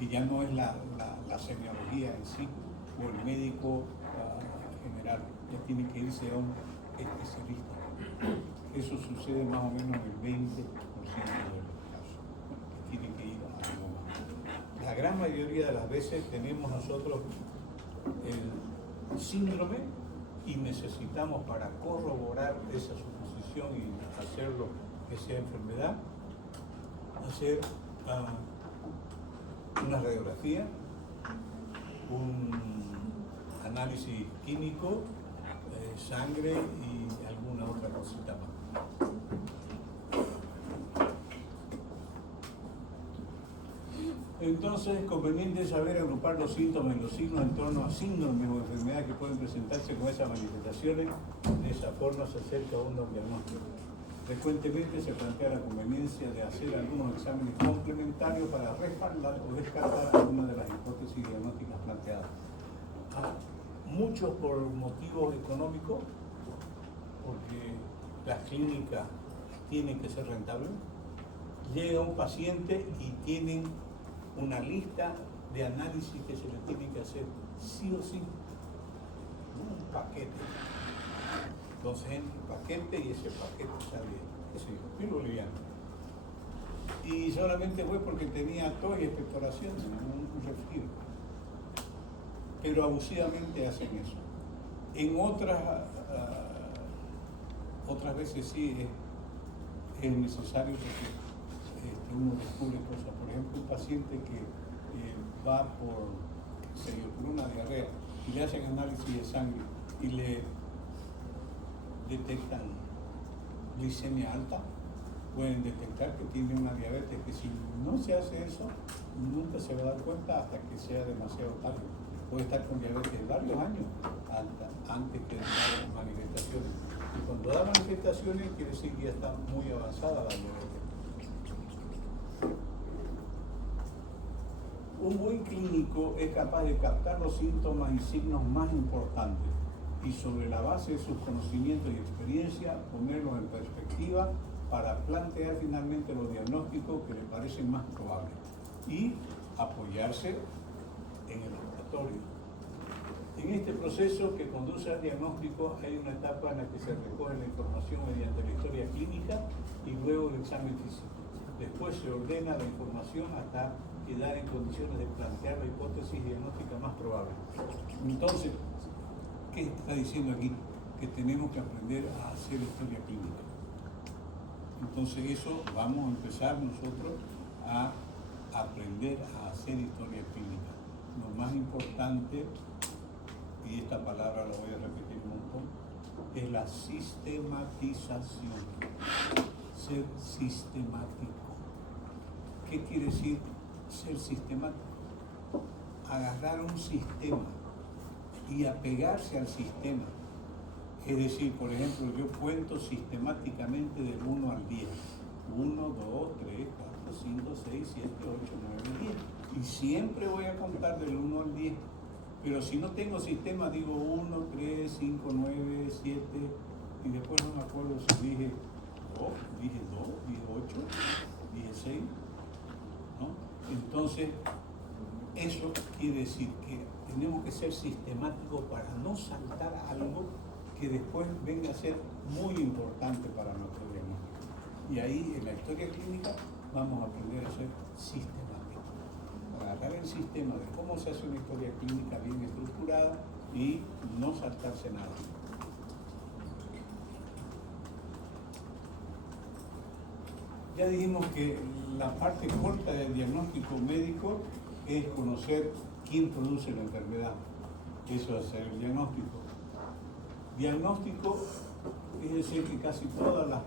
que ya no es la semiología en sí o el médico general, ya tiene que irse a un especialista. Eso sucede más o menos en el 20% de los casos, que tiene que ir a algo más. La gran mayoría de las veces tenemos nosotros el síndrome y necesitamos, para corroborar esa suposición y hacerlo que sea enfermedad, hacer una radiografía, un análisis químico, sangre y alguna otra cosita más. Entonces es conveniente saber agrupar los síntomas y los signos en torno a síndromes o enfermedades que pueden presentarse con esas manifestaciones. De esa forma se acerca uno al diagnóstico. Frecuentemente se plantea la conveniencia de hacer algunos exámenes complementarios para respaldar o descartar algunas de las hipótesis diagnósticas planteadas. Muchos por motivos económicos, porque las clínicas tienen que ser rentables. Llega un paciente y tienen una lista de análisis que se le tiene que hacer sí o sí, un paquete. Entonces entra el paquete y ese paquete sale, pilo liviano. Y solamente fue porque tenía tos y expectoración, un resfrío. Pero abusivamente hacen eso. En otras veces sí es necesario que uno descubre cosas. Por ejemplo, un paciente que va por una diarrea y le hacen análisis de sangre y le detectan glicemia alta, pueden detectar que tiene una diabetes, que si no se hace eso, nunca se va a dar cuenta hasta que sea demasiado tarde. Puede estar con diabetes varios años antes que den manifestaciones. Y cuando da manifestaciones, quiere decir que ya está muy avanzada la diabetes. Un buen clínico es capaz de captar los síntomas y signos más importantes y sobre la base de sus conocimientos y experiencia ponerlos en perspectiva para plantear finalmente los diagnósticos que le parecen más probables y apoyarse en el laboratorio. En este proceso que conduce al diagnóstico hay una etapa en la que se recoge la información mediante la historia clínica y luego el examen físico. Después se ordena la información hasta quedar en condiciones de plantear la hipótesis diagnóstica más probable. Entonces, ¿qué está diciendo aquí? Que tenemos que aprender a hacer historia clínica. Entonces eso vamos a empezar nosotros a aprender a hacer historia clínica. Lo más importante, y esta palabra la voy a repetir un montón, es la sistematización. Ser sistemático. ¿Qué quiere decir ser sistemático? Agarrar un sistema y apegarse al sistema. Es decir, por ejemplo, yo cuento sistemáticamente del 1 al 10. 1, 2, 3, 4, 5, 6, 7, 8, 9, 10. Y siempre voy a contar del 1 al 10. Pero si no tengo sistema, digo 1, 3, 5, 9, 7, y después no me acuerdo si dije 2, dije 8, dije 6, ¿no? Entonces, eso quiere decir que tenemos que ser sistemáticos para no saltar algo que después venga a ser muy importante para nuestro diagnóstico. Y ahí, en la historia clínica, vamos a aprender a ser sistemáticos. Agarrar el sistema de cómo se hace una historia clínica bien estructurada y no saltarse nada. Ya dijimos que la parte corta del diagnóstico médico es conocer quién produce la enfermedad. Eso es hacer el diagnóstico. Diagnóstico es decir que casi todas las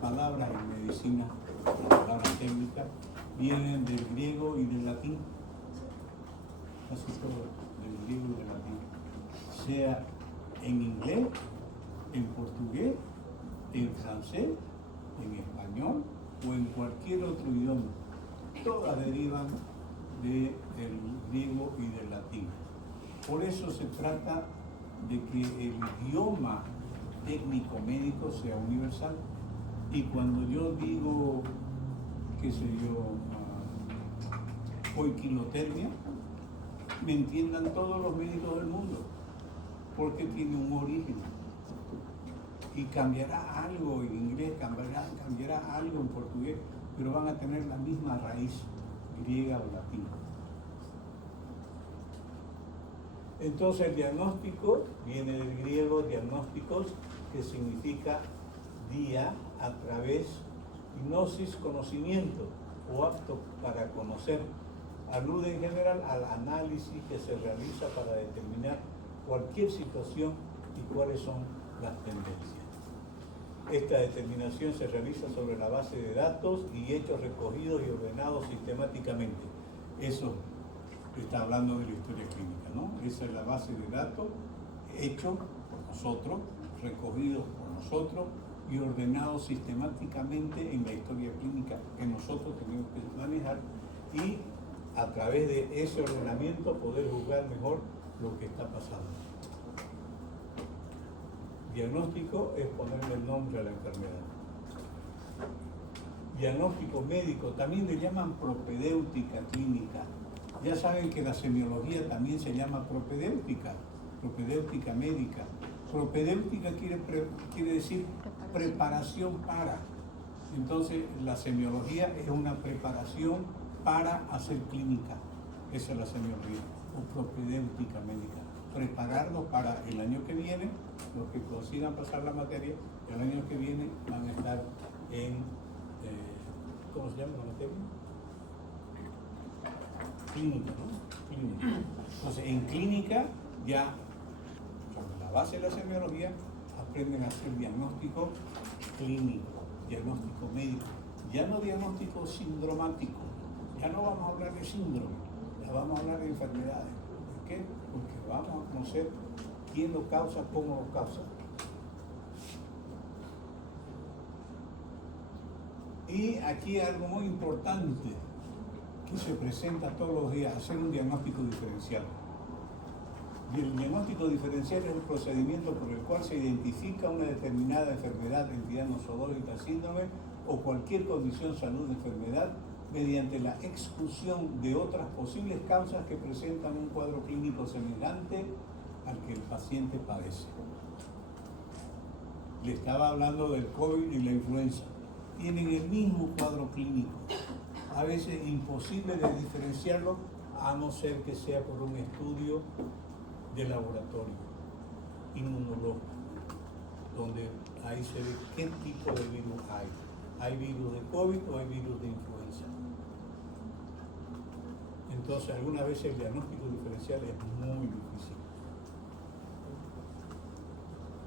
palabras en medicina, las palabras técnicas, vienen del griego y del latín. Casi todo del griego y del latín. Sea en inglés, en portugués, en francés, en español o en cualquier otro idioma. Todas derivan del griego y del latín. Por eso se trata de que el idioma técnico médico sea universal. Y cuando yo digo, qué sé yo, poiquilotermia, me entiendan todos los médicos del mundo, porque tiene un origen. Y cambiará algo en inglés, cambiará algo en portugués, pero van a tener la misma raíz griega o latina. Entonces el diagnóstico viene del griego diagnósticos, que significa día a través, y gnosis, conocimiento o apto para conocer. Alude en general al análisis que se realiza para determinar cualquier situación y cuáles son las tendencias. Esta determinación se realiza sobre la base de datos y hechos recogidos y ordenados sistemáticamente. Eso está hablando de la historia clínica, ¿no? Esa es la base de datos, hechos por nosotros, recogidos por nosotros y ordenados sistemáticamente en la historia clínica que nosotros tenemos que manejar, y a través de ese ordenamiento poder juzgar mejor lo que está pasando. Diagnóstico es ponerle el nombre a la enfermedad. Diagnóstico médico, también le llaman propedéutica clínica. Ya saben que la semiología también se llama propedéutica médica. Propedéutica quiere decir preparación para. Entonces la semiología es una preparación para hacer clínica. Esa es la semiología, o propedéutica médica. Prepararlos para el año que viene, los que consigan pasar la materia, el año que viene van a estar en, ¿cómo se llama la materia? Clínica, ¿no? Clínica. Entonces, en clínica ya, sobre la base de la semiología, aprenden a hacer diagnóstico clínico, diagnóstico médico, ya no diagnóstico sindromático. Ya no vamos a hablar de síndrome, ya vamos a hablar de enfermedades. ¿Por qué? Porque vamos a conocer quién lo causa, cómo lo causa. Y aquí algo muy importante que se presenta todos los días, hacer un diagnóstico diferencial. Y el diagnóstico diferencial es el procedimiento por el cual se identifica una determinada enfermedad, entidad nosológica, síndrome o cualquier condición, salud, enfermedad, mediante la exclusión de otras posibles causas que presentan un cuadro clínico semejante al que el paciente padece. Le estaba hablando del COVID y la influenza. Tienen el mismo cuadro clínico. A veces imposible de diferenciarlo, a no ser que sea por un estudio de laboratorio inmunológico, donde ahí se ve qué tipo de virus hay. ¿Hay virus de COVID o hay virus de influenza? Entonces, algunas veces el diagnóstico diferencial es muy difícil.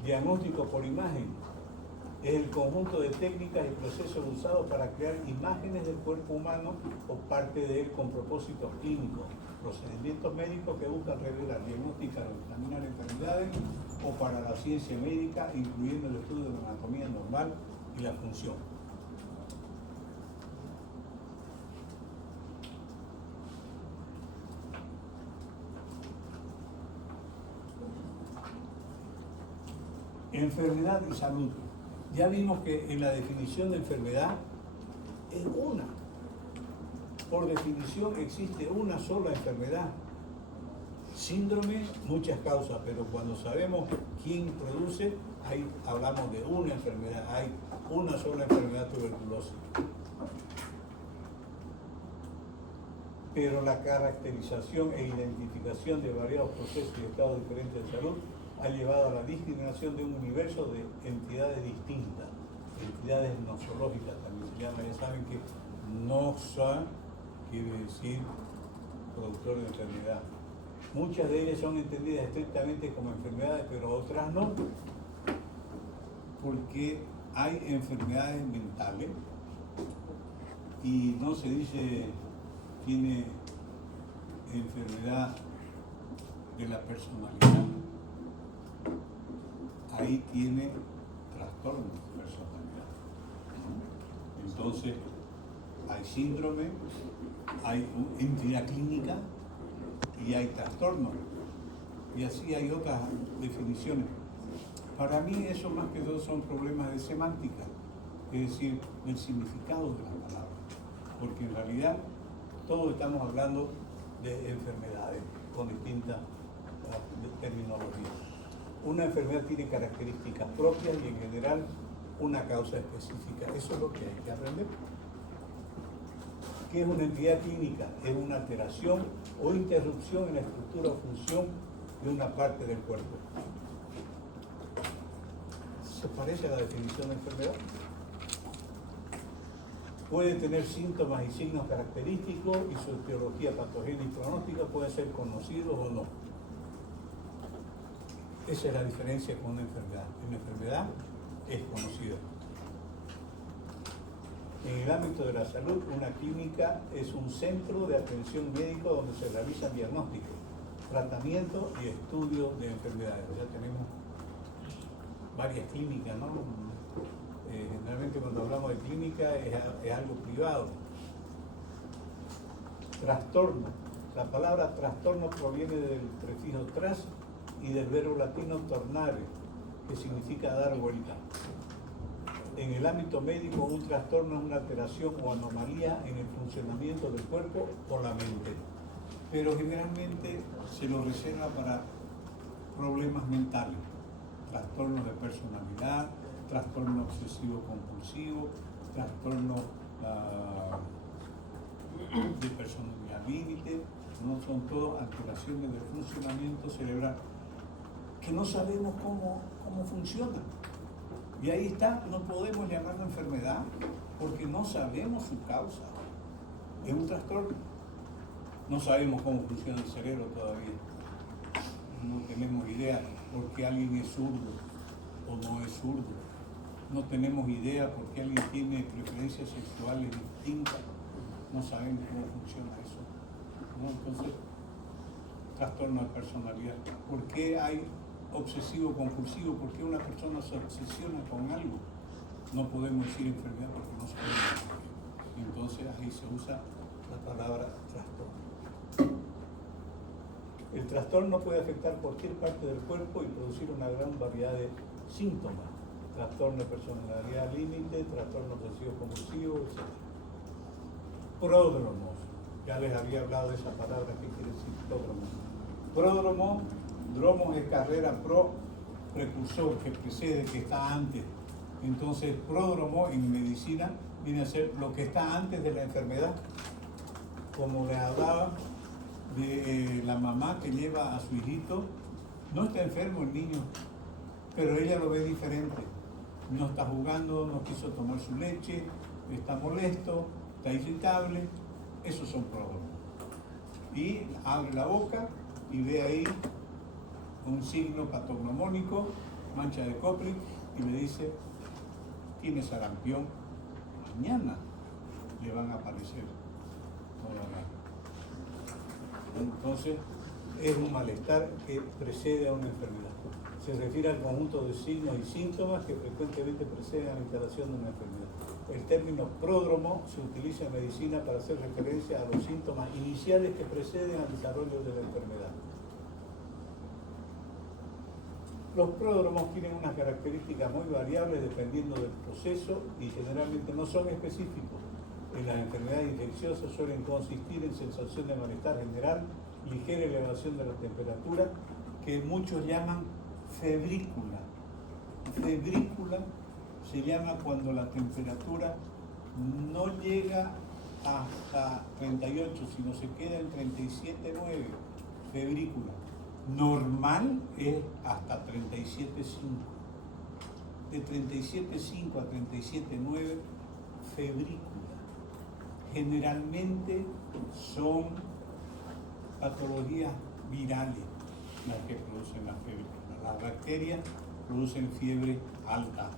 Diagnóstico por imagen es el conjunto de técnicas y procesos usados para crear imágenes del cuerpo humano o parte de él con propósitos clínicos, procedimientos médicos que buscan revelar, diagnosticar o examinar enfermedades, o para la ciencia médica, incluyendo el estudio de la anatomía normal y la función. Enfermedad y salud. Ya vimos que en la definición de enfermedad es una. Por definición existe una sola enfermedad. Síndrome, muchas causas, pero cuando sabemos quién produce, ahí hablamos de una enfermedad. Hay una sola enfermedad, tuberculosis. Pero la caracterización e identificación de variados procesos y estados diferentes de salud ha llevado a la discriminación de un universo de entidades distintas, entidades nosológicas también se llama. Ya saben que nosa quiere decir productor de enfermedad. Muchas de ellas son entendidas estrictamente como enfermedades, pero otras no, porque hay enfermedades mentales y no se dice tiene enfermedad de la personalidad. Ahí tiene trastorno de personalidad. Entonces, hay síndrome, hay entidad clínica y hay trastorno. Y así hay otras definiciones. Para mí eso más que todo son problemas de semántica, es decir, del significado de la palabra. Porque en realidad Todos estamos hablando de enfermedades con distintas terminologías. Una enfermedad tiene características propias y en general una causa específica. Eso es lo que hay que aprender. ¿Qué es una entidad clínica? Es una alteración o interrupción en la estructura o función de una parte del cuerpo. ¿Se parece a la definición de enfermedad? Puede tener síntomas y signos característicos y su etiología patogénica y pronóstica pueden ser conocidos o no. Esa es la diferencia con una enfermedad. Una enfermedad es conocida. En el ámbito de la salud, una clínica es un centro de atención médica donde se realizan diagnósticos, tratamientos y estudios de enfermedades. O sea, tenemos varias clínicas, ¿no? Generalmente cuando hablamos de clínica es algo privado. Trastorno. La palabra trastorno proviene del prefijo tras y del verbo latino tornare, que significa dar vuelta. En el ámbito médico, un trastorno es una alteración o anomalía en el funcionamiento del cuerpo o la mente, pero generalmente se lo reserva para problemas mentales, trastornos de personalidad, trastorno obsesivo-compulsivo, trastorno de personalidad límite, no son todas alteraciones del funcionamiento cerebral que no sabemos cómo funcionan. Y ahí está, no podemos llamarlo enfermedad porque no sabemos su causa. Es un trastorno. No sabemos cómo funciona el cerebro todavía. No tenemos idea por qué alguien es zurdo o no es zurdo. No tenemos idea por qué alguien tiene preferencias sexuales distintas. No sabemos cómo funciona eso, ¿no? Entonces, trastorno de personalidad. ¿Por qué hay obsesivo-compulsivo? ¿Por qué una persona se obsesiona con algo? No podemos decir enfermedad porque no sabemos. Entonces, ahí se usa la palabra trastorno. El trastorno puede afectar cualquier parte del cuerpo y producir una gran variedad de síntomas. Trastorno de personalidad límite, trastorno obsesivo-compulsivo, etc. Pródromos. Ya les había hablado de esa palabra. ¿Qué quiere decir pródromo? Pródromo, dromos es carrera, precursor, que precede, que está antes. Entonces, pródromo en medicina viene a ser lo que está antes de la enfermedad. Como les hablaba de la mamá que lleva a su hijito, no está enfermo el niño, pero ella lo ve diferente. No está jugando, no quiso tomar su leche, está molesto, está irritable. Esos son pródromos. Y abre la boca y ve ahí un signo patognomónico, mancha de Koplik, y le dice, tiene sarampión, mañana le van a aparecer todas las. Entonces, es un malestar que precede a una enfermedad. Se refiere al conjunto de signos y síntomas que frecuentemente preceden a la instalación de una enfermedad. El término pródromo se utiliza en medicina para hacer referencia a los síntomas iniciales que preceden al desarrollo de la enfermedad. Los pródromos tienen unas características muy variables dependiendo del proceso y generalmente no son específicos. En las enfermedades infecciosas suelen consistir en sensación de malestar general, ligera elevación de la temperatura, que muchos llaman febrícula. Febrícula se llama cuando la temperatura no llega hasta 38, sino se queda en 37,9, febrícula. Normal es hasta 37,5. De 37,5 a 37,9, febrícula. Generalmente son patologías virales las que producen la febrícula. Las bacterias producen fiebre alta,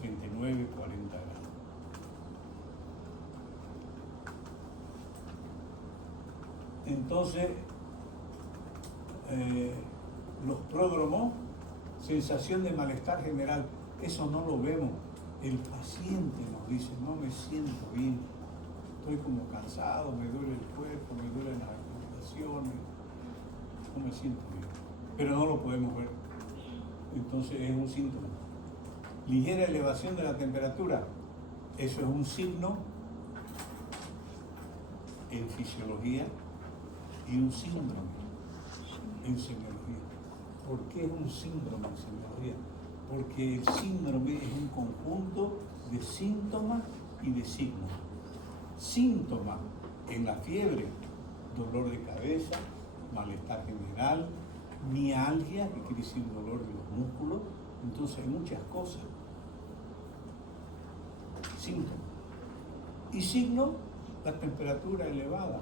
39, 40 grados. Entonces, los pródromos, sensación de malestar general, eso no lo vemos. El paciente nos dice, no me siento bien, estoy como cansado, me duele el cuerpo, me duelen las articulaciones, no me siento bien, pero no lo podemos ver. Entonces es un síntoma. Ligera elevación de la temperatura, eso es un signo en fisiología y un síndrome en semiología. ¿Por qué es un síndrome en semiología? Porque el síndrome es un conjunto de síntomas y de signos. Síntomas en la fiebre, dolor de cabeza, malestar general, mialgia, que quiere decir dolor de los músculos. Entonces hay muchas cosas. Síntomas. Y signo, la temperatura elevada.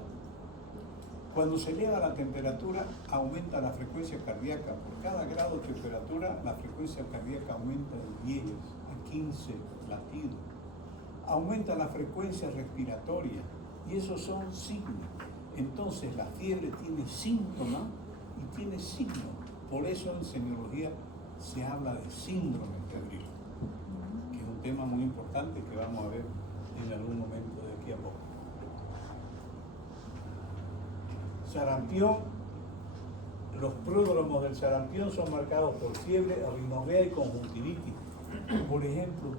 Cuando se eleva la temperatura, aumenta la frecuencia cardíaca. Por cada grado de temperatura, la frecuencia cardíaca aumenta de 10 a 15 latidos. Aumenta la frecuencia respiratoria. Y esos son signos. Entonces, la fiebre tiene síntomas y tiene signos. Por eso en semiología se habla de síndrome febril, que es un tema muy importante que vamos a ver en algún momento de aquí a poco. Sarampión. Los pródromos del sarampión son marcados por fiebre, rinorrea y conjuntivitis. Por ejemplo,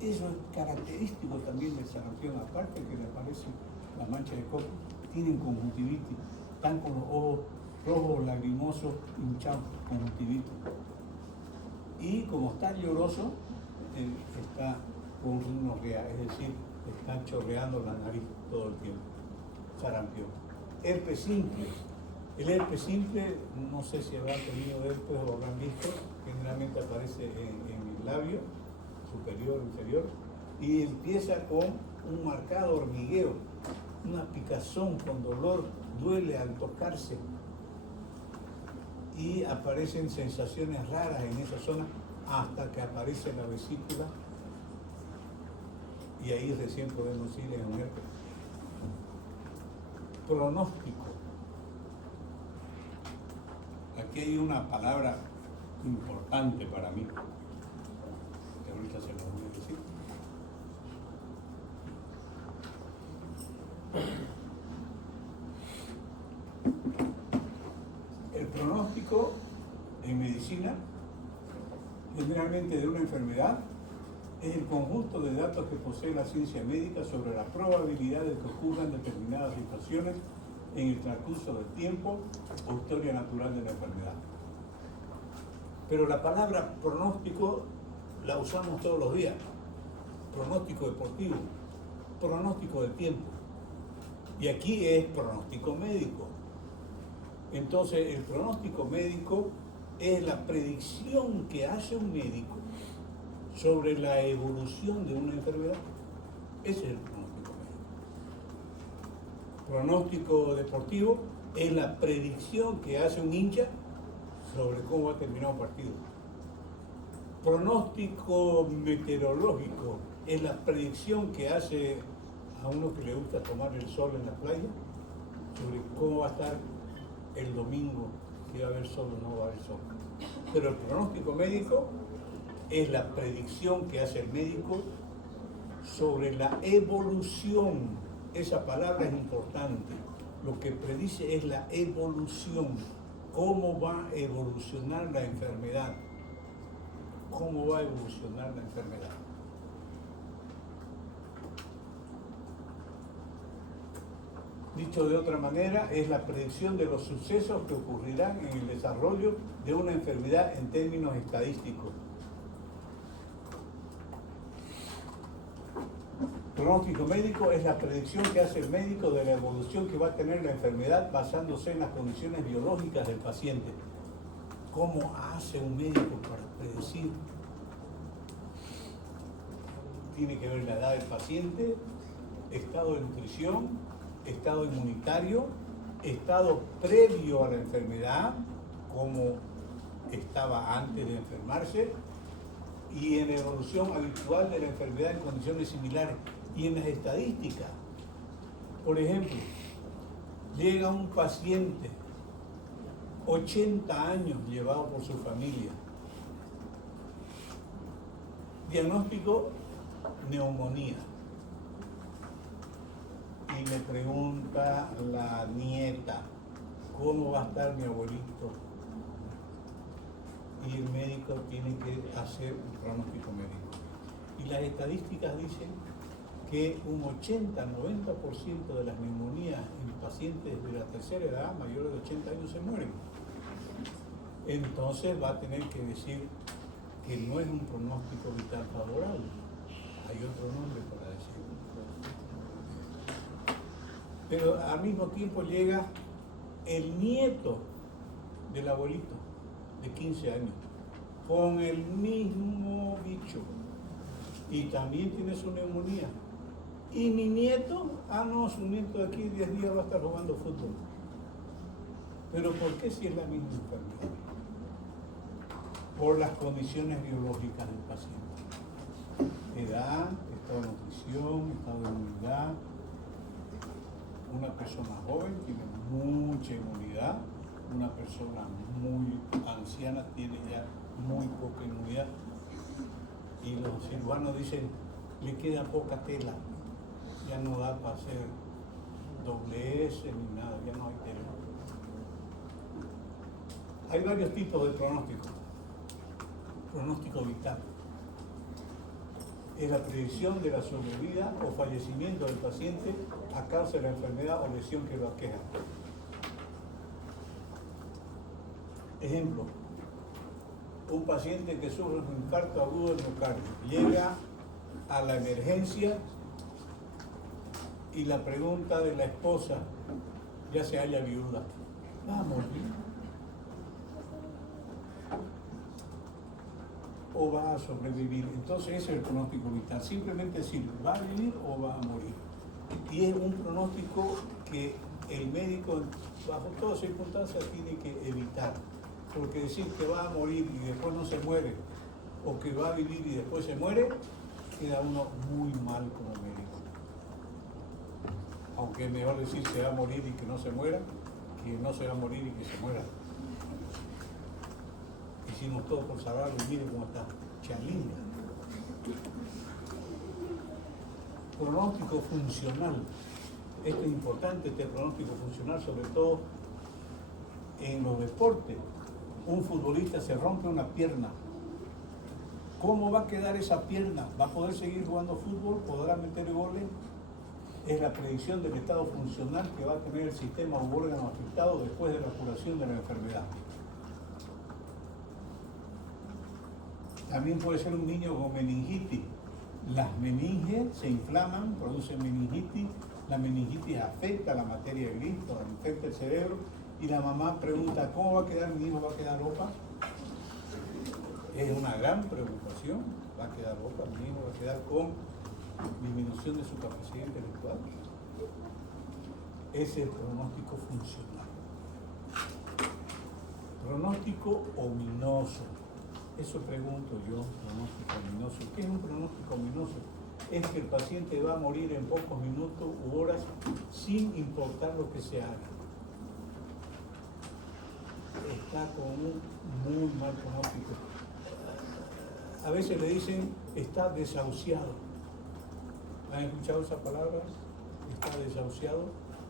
eso es característico también del sarampión, aparte que le aparece la mancha de coco, tienen conjuntivitis, están con los ojos rojos, lagrimosos, hinchados, conjuntivitis. Y como está lloroso, está con rinorrea, es decir, está chorreando la nariz todo el tiempo. Sarampión. Herpes simple. El herpes simple, no sé si habrán tenido herpes o habrán visto, generalmente aparece en el labio superior, inferior, y empieza con un marcado hormigueo, una picazón con dolor, duele al tocarse, y aparecen sensaciones raras en esa zona hasta que aparece la vesícula, y ahí recién podemos decirle en un herpes. Pronóstico. Aquí hay una palabra importante para mí, que ahorita se lo voy a decir. El pronóstico en medicina, generalmente de una enfermedad, es el conjunto de datos que posee la ciencia médica sobre la probabilidad de que ocurran determinadas situaciones en el transcurso del tiempo o historia natural de la enfermedad. Pero la palabra pronóstico la usamos todos los días. Pronóstico deportivo, pronóstico del tiempo. Y aquí es pronóstico médico. Entonces, el pronóstico médico es la predicción que hace un médico sobre la evolución de una enfermedad. Ese es el pronóstico médico. Pronóstico deportivo es la predicción que hace un hincha sobre cómo va a terminar un partido. Pronóstico meteorológico es la predicción que hace a uno que le gusta tomar el sol en la playa sobre cómo va a estar el domingo, si va a haber sol o no va a haber sol. Pero el pronóstico médico es la predicción que hace el médico sobre la evolución. Esa palabra es importante. Lo que predice es la evolución. ¿Cómo va a evolucionar la enfermedad? ¿Cómo va a evolucionar la enfermedad? Dicho de otra manera, es la predicción de los sucesos que ocurrirán en el desarrollo de una enfermedad en términos estadísticos. Pronóstico médico es la predicción que hace el médico de la evolución que va a tener la enfermedad basándose en las condiciones biológicas del paciente. ¿Cómo hace un médico para predecir? Tiene que ver la edad del paciente, estado de nutrición, estado inmunitario, estado previo a la enfermedad, como estaba antes de enfermarse, y en la evolución habitual de la enfermedad en condiciones similares. Y en las estadísticas, por ejemplo, llega un paciente, 80 años llevado por su familia, diagnóstico neumonía, y le pregunta la nieta, ¿cómo va a estar mi abuelito? Y el médico tiene que hacer un pronóstico médico. Y las estadísticas dicen que un 80-90% de las neumonías en pacientes de la tercera edad, mayores de 80 años, se mueren. Entonces va a tener que decir que no es un pronóstico vital favorable. Hay otro nombre para decirlo. Pero al mismo tiempo llega el nieto del abuelito de 15 años con el mismo bicho y también tiene su neumonía. Y mi nieto, no, su nieto de aquí 10 días va a estar jugando fútbol. Pero ¿por qué si es la misma enfermedad? Por las condiciones biológicas del paciente. Edad, estado de nutrición, estado de inmunidad. Una persona joven tiene mucha inmunidad, una persona muy anciana tiene ya muy poca inmunidad. Y los cirujanos dicen, le queda poca tela, ya no da para hacer doble S ni nada, ya no hay tela. Hay varios tipos de pronóstico. Pronóstico vital es la predicción de la sobrevida o fallecimiento del paciente a causa de la enfermedad o lesión que lo aqueja. Ejemplo, un paciente que sufre un infarto agudo del miocardio llega a la emergencia y la pregunta de la esposa ya se halla viuda: ¿va a morir o va a sobrevivir? Entonces ese es el pronóstico vital, simplemente decir ¿va a vivir o va a morir? Y es un pronóstico que el médico bajo todas circunstancias tiene que evitar, porque decir que va a morir y después no se muere, o que va a vivir y después se muere, queda uno muy mal como médico. Aunque es mejor decir se va a morir y que no se muera, que no se va a morir y que se muera. Hicimos todo por salvarlo y mire cómo está, chalinda. Pronóstico funcional. Esto es importante, este pronóstico funcional, sobre todo en los deportes. Un futbolista se rompe una pierna. ¿Cómo va a quedar esa pierna? ¿Va a poder seguir jugando fútbol? ¿Podrá meter goles? Es la predicción del estado funcional que va a tener el sistema u órgano afectado después de la curación de la enfermedad. También puede ser un niño con meningitis. Las meninges se inflaman, producen meningitis. La meningitis afecta la materia gris, afecta el cerebro. Y la mamá pregunta, ¿cómo va a quedar mi hijo? ¿Va a quedar OPA? Es una gran preocupación. ¿Va a quedar OPA? Mi hijo va a quedar con disminución de su capacidad intelectual. Ese es el pronóstico funcional. Pronóstico ominoso. Eso pregunto yo, pronóstico ominoso. ¿Qué es un pronóstico ominoso? Es que el paciente va a morir en pocos minutos u horas sin importar lo que se haga. Está con un muy mal pronóstico. A veces le dicen, está desahuciado. ¿Han escuchado esa palabra? Está desahuciado.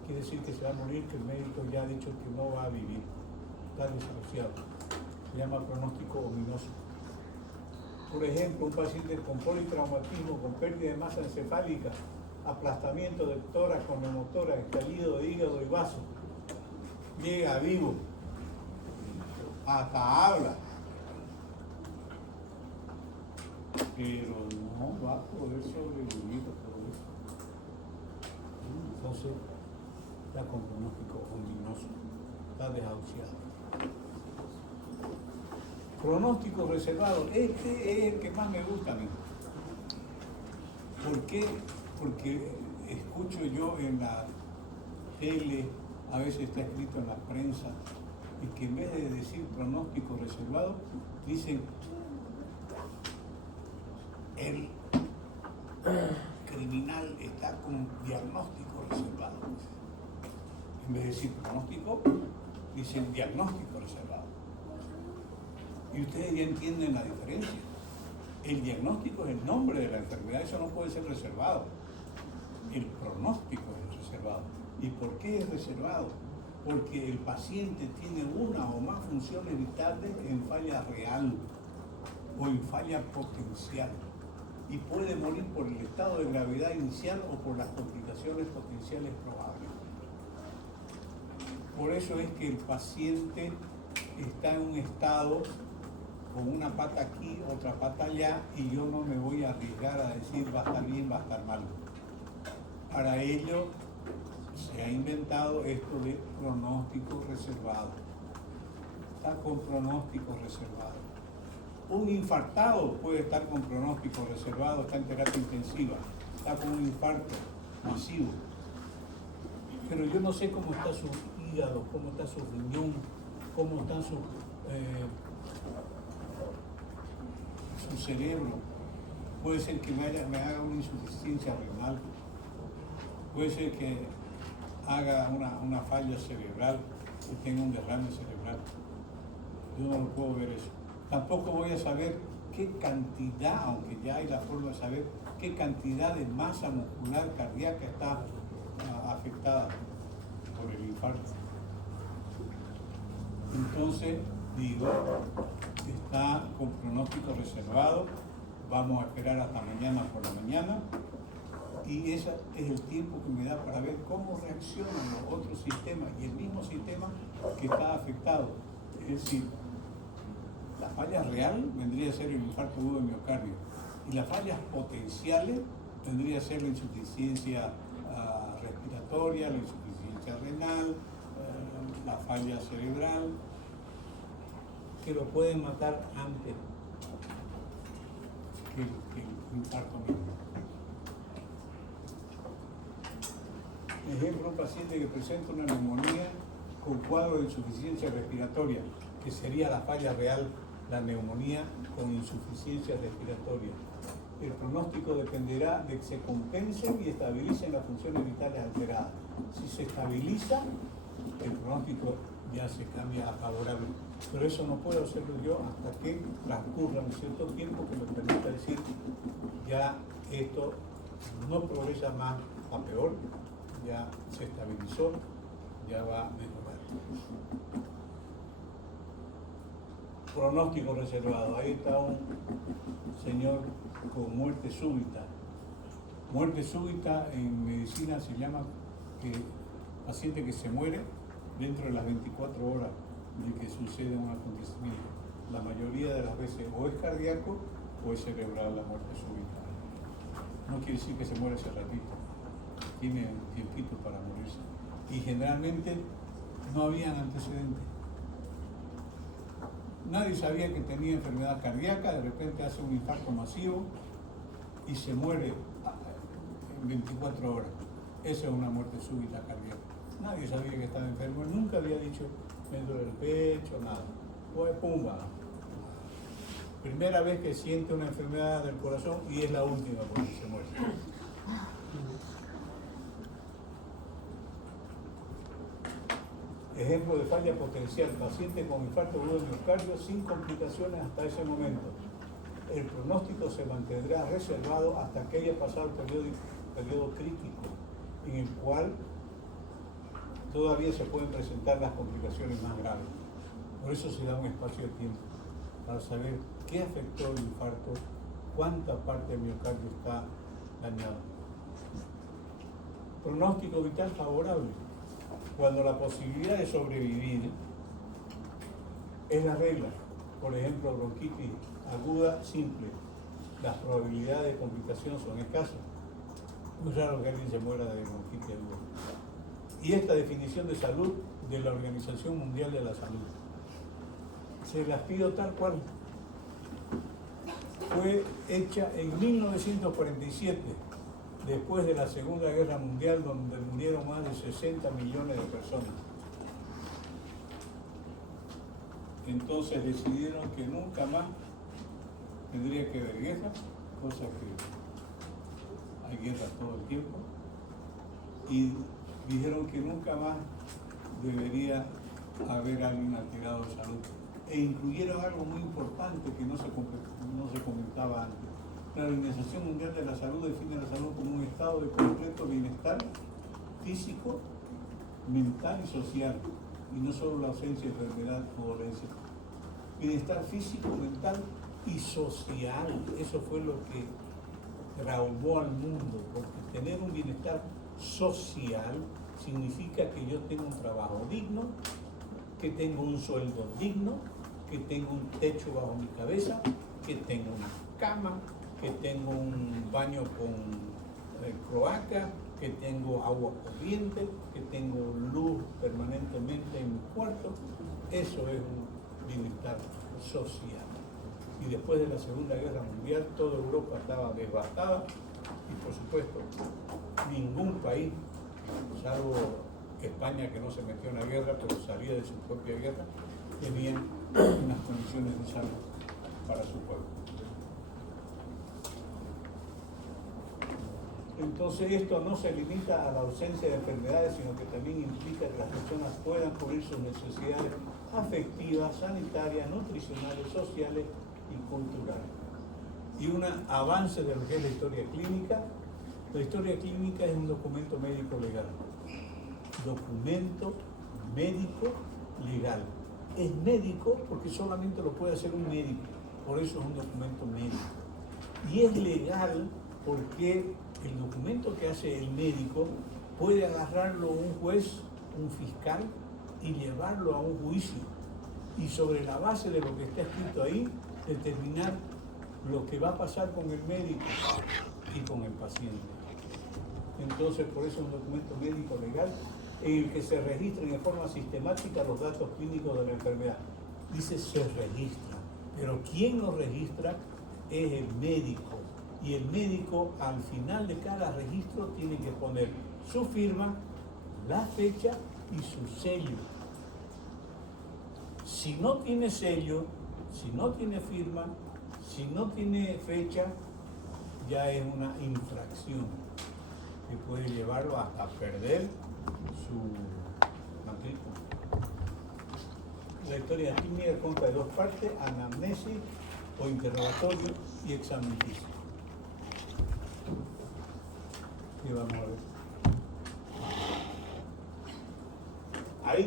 Quiere decir que se va a morir, que el médico ya ha dicho que no va a vivir. Está desahuciado. Se llama pronóstico ominoso. Por ejemplo, un paciente con politraumatismo, con pérdida de masa encefálica, aplastamiento de tórax con neumotórax, estallido de hígado y vaso, llega vivo, hasta habla, pero no va a poder sobrevivir por eso. Entonces, está con pronóstico ominoso, está desahuciado. Pronóstico reservado, este es el que más me gusta a mí. ¿Por qué? Porque escucho yo en la tele, a veces está escrito en la prensa, y que en vez de decir pronóstico reservado, dicen el criminal está con diagnóstico reservado. En vez de decir pronóstico, dicen diagnóstico reservado. Y ustedes ya entienden la diferencia. El diagnóstico es el nombre de la enfermedad, eso no puede ser reservado. El pronóstico es reservado. ¿Y por qué es reservado? Porque el paciente tiene una o más funciones vitales en falla real o en falla potencial. y puede morir por el estado de gravedad inicial o por las complicaciones potenciales probables. Por eso es que el paciente está en un estado con una pata aquí, otra pata allá, y yo no me voy a arriesgar a decir va a estar bien, va a estar mal. Para ello se ha inventado esto de pronóstico reservado. Está con pronóstico reservado. Un infartado puede estar con pronóstico reservado, está en terapia intensiva, está con un infarto masivo. Pero yo no sé cómo está su hígado, cómo está su riñón, cómo está su cerebro. Puede ser que me haga una insuficiencia renal, puede ser que haga una falla cerebral, que tenga un derrame cerebral. Yo no lo puedo ver eso. Tampoco voy a saber qué cantidad, aunque ya hay la forma de saber qué cantidad de masa muscular cardíaca está afectada por el infarto. Entonces, digo, está con pronóstico reservado, vamos a esperar hasta mañana por la mañana, y ese es el tiempo que me da para ver cómo reaccionan los otros sistemas y el mismo sistema que está afectado. Es decir, la falla real vendría a ser el infarto agudo de miocardio, y las fallas potenciales vendría a ser la insuficiencia respiratoria, la insuficiencia renal, la falla cerebral, que lo pueden matar antes que el infarto mismo. Ejemplo, un paciente que presenta una neumonía con cuadro de insuficiencia respiratoria, que sería la falla real, la neumonía con insuficiencia respiratoria. El pronóstico dependerá de que se compensen y estabilicen las funciones vitales alteradas. Si se estabiliza, el pronóstico ya se cambia a favorable. Pero eso no puedo hacerlo yo hasta que transcurra un cierto tiempo que me permita decir ya esto no progresa más a peor, ya se estabilizó, ya va a mejorar. Pronóstico reservado. Ahí está un señor con muerte súbita. Muerte súbita en medicina se llama paciente que se muere dentro de las 24 horas de que sucede un acontecimiento. La mayoría de las veces o es cardíaco o es cerebral la muerte súbita. No quiere decir que se muere ese ratito, tiene un tiempito para morirse. Y generalmente no habían antecedentes. Nadie sabía que tenía enfermedad cardíaca, de repente hace un infarto masivo y se muere en 24 horas. Esa es una muerte súbita cardíaca. Nadie sabía que estaba enfermo, nunca había dicho me duele el pecho, nada. Pues pumba. Primera vez que siente una enfermedad del corazón y es la última porque se muere. Ejemplo de falla potencial, paciente con infarto agudo de miocardio sin complicaciones hasta ese momento. El pronóstico se mantendrá reservado hasta que haya pasado el periodo crítico, en el cual todavía se pueden presentar las complicaciones más graves. Por eso se da un espacio de tiempo para saber qué afectó el infarto, cuánta parte del miocardio está dañado. Pronóstico vital favorable. Cuando la posibilidad de sobrevivir es la regla, por ejemplo, bronquitis aguda simple, las probabilidades de complicación son escasas. Muy raro que alguien se muera de bronquitis aguda. Y esta definición de salud de la Organización Mundial de la Salud, se las pido tal cual. Fue hecha en 1947. Después de la Segunda Guerra Mundial, donde murieron más de 60 millones de personas. Entonces decidieron que nunca más tendría que haber guerra, cosa que hay guerra todo el tiempo, y dijeron que nunca más debería haber alguien alterado de salud. E incluyeron algo muy importante que no se comentaba antes. La Organización Mundial de la Salud define la salud como un estado de completo bienestar físico, mental y social, y no solo la ausencia de enfermedad o dolencia. Bienestar físico, mental y social, eso fue lo que traumó al mundo, porque tener un bienestar social significa que yo tengo un trabajo digno, que tengo un sueldo digno, que tengo un techo bajo mi cabeza, que tengo una cama, que tengo un baño con cloaca, que tengo agua corriente, que tengo luz permanentemente en mi cuarto. Eso es un bienestar social. Y después de la Segunda Guerra Mundial, toda Europa estaba devastada y, por supuesto, ningún país, salvo España, que no se metió en la guerra, pero salía de su propia guerra, tenía unas condiciones de salud para su pueblo. Entonces esto no se limita a la ausencia de enfermedades, sino que también implica que las personas puedan cubrir sus necesidades afectivas, sanitarias, nutricionales, sociales y culturales. Y un avance de lo que es la historia clínica. La historia clínica es un documento médico legal. Documento médico legal. Es médico porque solamente lo puede hacer un médico, por eso es un documento médico. Y es legal porque el documento que hace el médico puede agarrarlo un juez, un fiscal, y llevarlo a un juicio. Y sobre la base de lo que está escrito ahí, determinar lo que va a pasar con el médico y con el paciente. Entonces, por eso es un documento médico legal en el que se registran en forma sistemática los datos clínicos de la enfermedad. Dice se registra, pero quien lo registra es el médico. Y el médico al final de cada registro tiene que poner su firma, la fecha y su sello. Si no tiene sello, si no tiene firma, si no tiene fecha, ya es una infracción que puede llevarlo hasta perder su matrícula. La historia clínica consta de dos partes: anamnesis o interrogatorio y examen físico. Y vamos a ver. Ahí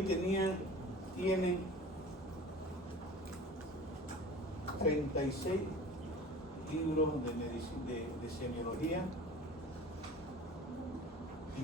tienen 36 libros de semiología